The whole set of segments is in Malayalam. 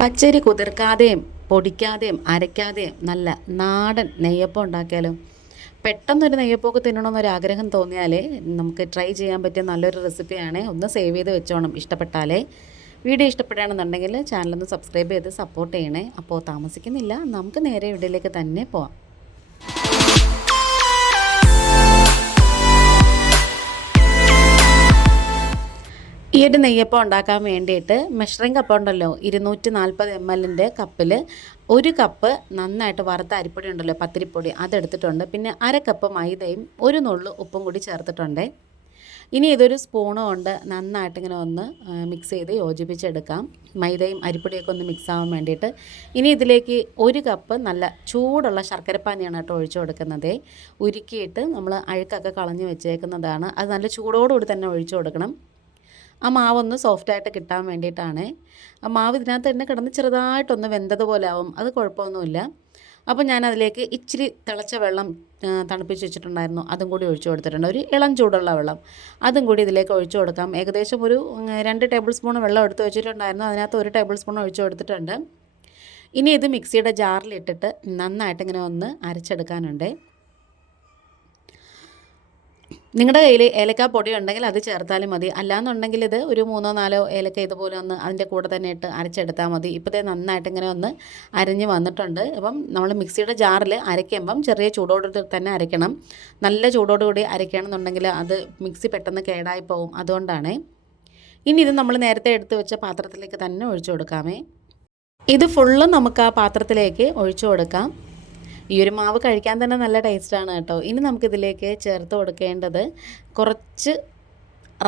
പച്ചരി കുതിർക്കാതെയും പൊടിക്കാതെയും അരയ്ക്കാതെയും നല്ല നാടൻ നെയ്യപ്പം ഉണ്ടാക്കിയാലോ. പെട്ടെന്നൊരു നെയ്യപ്പമൊക്കെ തിന്നണമെന്നൊരാഗ്രഹം തോന്നിയാൽ നമുക്ക് ട്രൈ ചെയ്യാൻ പറ്റിയ നല്ലൊരു റെസിപ്പിയാണ്. ഒന്ന് സേവ് ചെയ്ത് വെച്ചോണം ഇഷ്ടപ്പെട്ടാലേ. വീഡിയോ ഇഷ്ടപ്പെടുകയാണെന്നുണ്ടെങ്കിൽ ചാനലൊന്ന് സബ്സ്ക്രൈബ് ചെയ്ത് സപ്പോർട്ട് ചെയ്യണേ. അപ്പോൾ താമസിക്കുന്നില്ല, നമുക്ക് നേരെ വീഡിയോയിലേക്ക് തന്നെ പോവാം. ഈ ഒരു നെയ്യപ്പം ഉണ്ടാക്കാൻ വേണ്ടിയിട്ട് മെഷറിംഗ് കപ്പ് ഉണ്ടല്ലോ, 240 ml കപ്പിൽ 1 കപ്പ് നന്നായിട്ട് വറുത്ത അരിപ്പൊടി ഉണ്ടല്ലോ, പത്തിരിപ്പൊടി, അതെടുത്തിട്ടുണ്ട്. പിന്നെ 1/2 കപ്പ് മൈദയും 1 നുള്ളു ഉപ്പും കൂടി ചേർത്തിട്ടുണ്ട്. ഇനി ഇതൊരു സ്പൂണ് കൊണ്ട് നന്നായിട്ട് ഇങ്ങനെ ഒന്ന് മിക്സ് ചെയ്ത് യോജിപ്പിച്ചെടുക്കാം. മൈദയും അരിപ്പൊടിയൊക്കെ ഒന്ന് മിക്സ് ആവാൻ വേണ്ടിയിട്ട്. ഇനി ഇതിലേക്ക് 1 കപ്പ് നല്ല ചൂടുള്ള ശർക്കരപ്പാനിയാണ് കേട്ടോ ഒഴിച്ചു കൊടുക്കുന്നത്. ഉരുക്കിയിട്ട് നമ്മൾ അഴുക്കൊക്കെ കളഞ്ഞ് വെച്ചേക്കുന്നതാണ്. അത് നല്ല ചൂടോടുകൂടി തന്നെ ഒഴിച്ചു കൊടുക്കണം. ആ മാവൊന്ന് സോഫ്റ്റായിട്ട് കിട്ടാൻ വേണ്ടിയിട്ടാണ്. ആ മാവ് ഇതിനകത്ത് തന്നെ കിടന്ന് ചെറുതായിട്ടൊന്ന് വെന്തതുപോലെ ആവും, അത് കുഴപ്പമൊന്നുമില്ല. അപ്പോൾ ഞാനതിലേക്ക് ഇച്ചിരി തിളച്ച വെള്ളം തണുപ്പിച്ച് വെച്ചിട്ടുണ്ടായിരുന്നു, അതും കൂടി ഒഴിച്ചു കൊടുത്തിട്ടുണ്ട്. ഒരു ഇളം ചൂടുള്ള വെള്ളം അതും കൂടി ഇതിലേക്ക് ഒഴിച്ചു കൊടുക്കാം. ഏകദേശം ഒരു 2 ടേബിൾ സ്പൂൺ വെള്ളം എടുത്ത് വെച്ചിട്ടുണ്ടായിരുന്നു, അതിനകത്ത് 1 ടേബിൾ സ്പൂൺ ഒഴിച്ചു കൊടുത്തിട്ടുണ്ട്. ഇനി ഇത് മിക്സിയുടെ ജാറിലിട്ടിട്ട് നന്നായിട്ടിങ്ങനെ ഒന്ന് അരച്ചെടുക്കാനുണ്ട്. നിങ്ങളുടെ കയ്യിൽ ഏലക്ക പൊടി ഉണ്ടെങ്കിൽ അത് ചേർത്താലും മതി. അല്ലാന്നുണ്ടെങ്കിൽ ഇത് ഒരു 3-4 ഏലക്ക ഇതുപോലെ ഒന്ന് അതിൻ്റെ കൂടെ തന്നെ ഇട്ട് അരച്ചെടുത്താൽ മതി. ഇപ്പോഴത്തെ നന്നായിട്ട് ഇങ്ങനെ ഒന്ന് അരഞ്ഞ് വന്നിട്ടുണ്ട്. അപ്പം നമ്മൾ മിക്സിയുടെ ജാറിൽ അരയ്ക്കുമ്പം ചെറിയ ചൂടോടുകൂടി തന്നെ അരയ്ക്കണം. നല്ല ചൂടോടുകൂടി അരയ്ക്കണമെന്നുണ്ടെങ്കിൽ അത് മിക്സി പെട്ടെന്ന് കേടായി പോകും, അതുകൊണ്ടാണ്. ഇനി ഇത് നമ്മൾ നേരത്തെ എടുത്ത് വെച്ച പാത്രത്തിലേക്ക് തന്നെ ഒഴിച്ചു കൊടുക്കാമേ. ഇത് ഫുള്ളും നമുക്ക് ആ പാത്രത്തിലേക്ക് ഒഴിച്ചു കൊടുക്കാം. ഈ ഒരു മാവ് കഴിക്കാൻ തന്നെ നല്ല ടേസ്റ്റാണ് കേട്ടോ. ഇനി നമുക്കിതിലേക്ക് ചേർത്ത് കൊടുക്കേണ്ടത് കുറച്ച്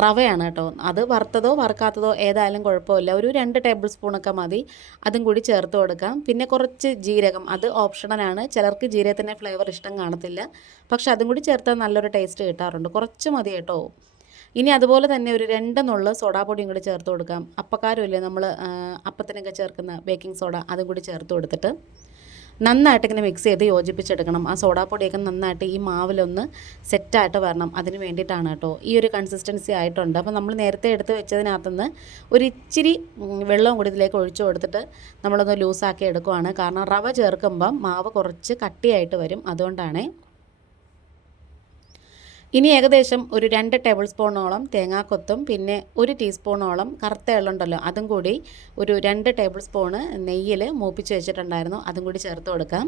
റവയാണ് കേട്ടോ. അത് വറുത്തതോ വറുക്കാത്തതോ ഏതായാലും കുഴപ്പമില്ല. ഒരു 2 ടേബിൾ സ്പൂണൊക്കെ മതി, അതും കൂടി ചേർത്ത് കൊടുക്കാം. പിന്നെ കുറച്ച് ജീരകം, അത് ഓപ്ഷണലാണ്. ചിലർക്ക് ജീരകത്തിൻ്റെ ഫ്ലേവർ ഇഷ്ടം കാണത്തില്ല, പക്ഷെ അതും കൂടി ചേർത്താൽ നല്ലൊരു ടേസ്റ്റ് കിട്ടാറുണ്ട്. കുറച്ച് മതി കേട്ടോ. ഇനി അതുപോലെ തന്നെ ഒരു 2 നുള്ള് സോഡാപ്പൊടിയും കൂടി ചേർത്ത് കൊടുക്കാം. അപ്പക്കാരമില്ലേ നമ്മൾ അപ്പത്തിനൊക്കെ ചേർക്കുന്ന ബേക്കിംഗ് സോഡ, അതും കൂടി ചേർത്ത് കൊടുത്തിട്ട് നന്നായിട്ട് ഇങ്ങനെ മിക്സ് ചെയ്ത് യോജിപ്പിച്ചെടുക്കണം. ആ സോഡാപ്പൊടിയൊക്കെ നന്നായിട്ട് ഈ മാവിലൊന്ന് സെറ്റായിട്ട് വരണം, അതിന് വേണ്ടിയിട്ടാണ് കേട്ടോ. ഈ ഒരു കൺസിസ്റ്റൻസി ആയിട്ടുണ്ട്. അപ്പോൾ നമ്മൾ നേരത്തെ എടുത്ത് വെച്ചതിനകത്തുനിന്ന് ഒരു ഇച്ചിരി വെള്ളവും കൂടി ഇതിലേക്ക് ഒഴിച്ചു കൊടുത്തിട്ട് നമ്മളൊന്ന് ലൂസാക്കി എടുക്കുവാണ്. കാരണം റവ ചേർക്കുമ്പം മാവ് കുറച്ച് കട്ടിയായിട്ട് വരും, അതുകൊണ്ടാണ്. ഇനി ഏകദേശം ഒരു 2 ടേബിൾ സ്പൂണോളം തേങ്ങാക്കൊത്തും പിന്നെ 1 ടീസ്പൂണോളം കറുത്ത എള്ളുണ്ടല്ലോ, അതും കൂടി ഒരു 2 ടേബിൾ സ്പൂണ് നെയ്യിൽ മൂപ്പിച്ച് വെച്ചിട്ടുണ്ടായിരുന്നു, അതും കൂടി ചേർത്ത് കൊടുക്കാം.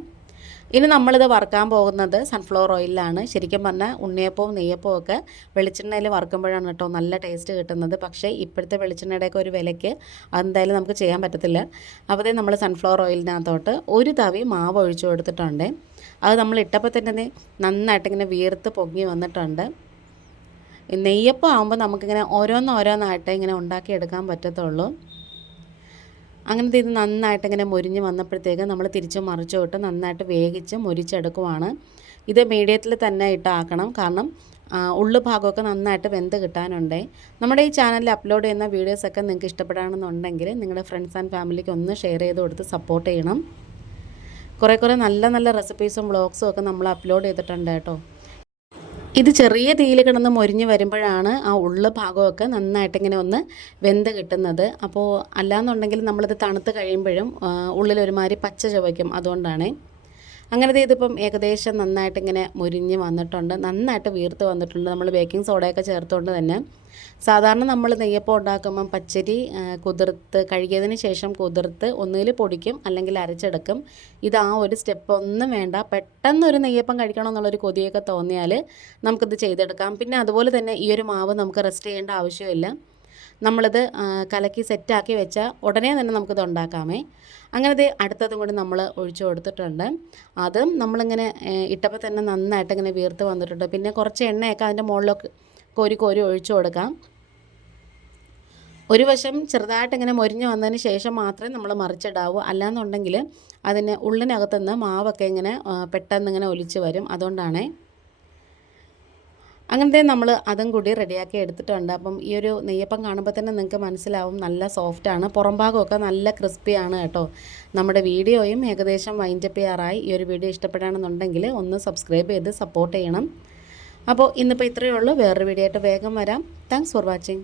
ഇനി നമ്മളിത് വറുക്കാൻ പോകുന്നത് സൺഫ്ലവർ ഓയിലാണ്. ശരിക്കും പറഞ്ഞാൽ ഉണ്ണിയപ്പവും നെയ്യപ്പവും ഒക്കെ വെളിച്ചെണ്ണയിൽ വറുക്കുമ്പോഴാണ് കേട്ടോ നല്ല ടേസ്റ്റ് കിട്ടുന്നത്. പക്ഷേ ഇപ്പോഴത്തെ വെളിച്ചെണ്ണയുടെയൊക്കെ ഒരു വിലയ്ക്ക് അതെന്തായാലും നമുക്ക് ചെയ്യാൻ പറ്റത്തില്ല. അപ്പോൾ നമ്മൾ സൺഫ്ലവർ ഓയിലിനകത്തോട്ട് 1 തവി മാവ് ഒഴിച്ചു കൊടുത്തിട്ടുണ്ട്. അത് നമ്മൾ ഇട്ടപ്പോൾ തന്നെ നന്നായിട്ടിങ്ങനെ വീർത്ത് പൊങ്ങി വന്നിട്ടുണ്ട്. നെയ്യപ്പം ആകുമ്പോൾ നമുക്കിങ്ങനെ ഓരോന്നായിട്ട് ഇങ്ങനെ ഉണ്ടാക്കിയെടുക്കാൻ പറ്റത്തുള്ളൂ. അങ്ങനത്തെ ഇത് നന്നായിട്ടിങ്ങനെ മൊരിഞ്ഞ് വന്നപ്പോഴത്തേക്ക് നമ്മൾ തിരിച്ച് മറിച്ചു വിട്ട് നന്നായിട്ട് വേവിച്ച് മൊരിച്ചെടുക്കുവാണ്. ഇത് മീഡിയത്തിൽ തന്നെ ഇട്ടാക്കണം, കാരണം ഉള്ളു ഭാഗമൊക്കെ നന്നായിട്ട് വെന്ത് കിട്ടാനുണ്ട്. നമ്മുടെ ഈ ചാനലിൽ അപ്ലോഡ് ചെയ്യുന്ന വീഡിയോസൊക്കെ നിങ്ങൾക്ക് ഇഷ്ടപ്പെടുകയാണെന്നുണ്ടെങ്കിൽ നിങ്ങളുടെ ഫ്രണ്ട്സ് ആൻഡ് ഫാമിലിക്ക് ഒന്ന് ഷെയർ ചെയ്ത് കൊടുത്ത് സപ്പോർട്ട് ചെയ്യണം. കുറേ നല്ല റെസിപ്പീസും വ്ളോഗ്സും ഒക്കെ നമ്മൾ അപ്ലോഡ് ചെയ്തിട്ടുണ്ട് കേട്ടോ. ഇത് ചെറിയ തീയിൽ കിടന്ന് മൊരിഞ്ഞ് വരുമ്പോഴാണ് ആ ഉള്ള ഭാഗമൊക്കെ നന്നായിട്ടിങ്ങനെ ഒന്ന് വെന്ത് കിട്ടുന്നത്. അപ്പോൾ അല്ലാന്നുണ്ടെങ്കിൽ നമ്മളിത് തണുത്ത് കഴിയുമ്പോഴും ഉള്ളിലൊരുമാതിരി പച്ച ചുവയ്ക്കും, അതുകൊണ്ടാണ്. അങ്ങനത്തെ ഇതിപ്പം ഏകദേശം നന്നായിട്ടിങ്ങനെ മൊരിഞ്ഞ് വന്നിട്ടുണ്ട്, നന്നായിട്ട് വീർത്ത് വന്നിട്ടുണ്ട്. നമ്മൾ ബേക്കിംഗ് സോഡയൊക്കെ ചേർത്തുകൊണ്ട് തന്നെ. സാധാരണ നമ്മൾ നെയ്യപ്പം ഉണ്ടാക്കുമ്പം പച്ചരി കുതിർത്ത് കഴുകിയതിന് ശേഷം കുതിർത്ത് ഒന്നുകിൽ പൊടിക്കും അല്ലെങ്കിൽ അരച്ചെടുക്കും. ഇത് ആ ഒരു സ്റ്റെപ്പ് ഒന്നും വേണ്ട. പെട്ടെന്നൊരു നെയ്യപ്പം കഴിക്കണമെന്നുള്ളൊരു കൊതിയൊക്കെ തോന്നിയാൽ നമുക്കിത് ചെയ്തെടുക്കാം. പിന്നെ അതുപോലെ തന്നെ ഈ ഒരു മാവ് നമുക്ക് റെസ്റ്റ് ചെയ്യേണ്ട ആവശ്യമില്ല. നമ്മളിത് കലക്കി സെറ്റാക്കി വെച്ചാൽ ഉടനെ തന്നെ നമുക്കിത് ഉണ്ടാക്കാമേ. അങ്ങനത്തെ അടുത്തതും കൂടി നമ്മൾ ഒഴിച്ചു കൊടുത്തിട്ടുണ്ട്. അതും നമ്മളിങ്ങനെ ഇട്ടപ്പോൾ തന്നെ നന്നായിട്ട് ഇങ്ങനെ വീർത്ത് വന്നിട്ടുണ്ട്. പിന്നെ കുറച്ച് എണ്ണയൊക്കെ അതിൻ്റെ മുകളിലൊക്കെ കോരി ഒഴിച്ചു കൊടുക്കാം. ഒരു വശം ചെറുതായിട്ടിങ്ങനെ മൊരിഞ്ഞ് വന്നതിന് ശേഷം മാത്രമേ നമ്മൾ മറിച്ചിടാവൂ. അല്ലാന്നുണ്ടെങ്കിൽ അതിന് ഉള്ളിനകത്തുനിന്ന് മാവൊക്കെ ഇങ്ങനെ പെട്ടെന്ന് ഇങ്ങനെ ഒലിച്ച് വരും, അതുകൊണ്ടാണ്. അങ്ങനത്തെ നമ്മൾ അതും കൂടി റെഡിയാക്കി എടുത്തിട്ടുണ്ട്. അപ്പം ഈ ഒരു നെയ്യപ്പം കാണുമ്പോൾ തന്നെ നിങ്ങൾക്ക് മനസ്സിലാവും നല്ല സോഫ്റ്റാണ്, പുറം ഭാഗമൊക്കെ നല്ല ക്രിസ്പിയാണ് കേട്ടോ. നമ്മുടെ വീഡിയോയും ഏകദേശം വൈൻഡപ്പ് ചെയ്യാറായി. ഈ ഒരു വീഡിയോ ഇഷ്ടപ്പെടുകയാണെന്നുണ്ടെങ്കിൽ ഒന്ന് സബ്സ്ക്രൈബ് ചെയ്ത് സപ്പോർട്ട് ചെയ്യണം. അപ്പോൾ ഇന്നിപ്പോൾ ഇത്രയേ ഉള്ളൂ. വേറൊരു വീഡിയോ ആയിട്ട് വേഗം വരാം. Thanks for watching.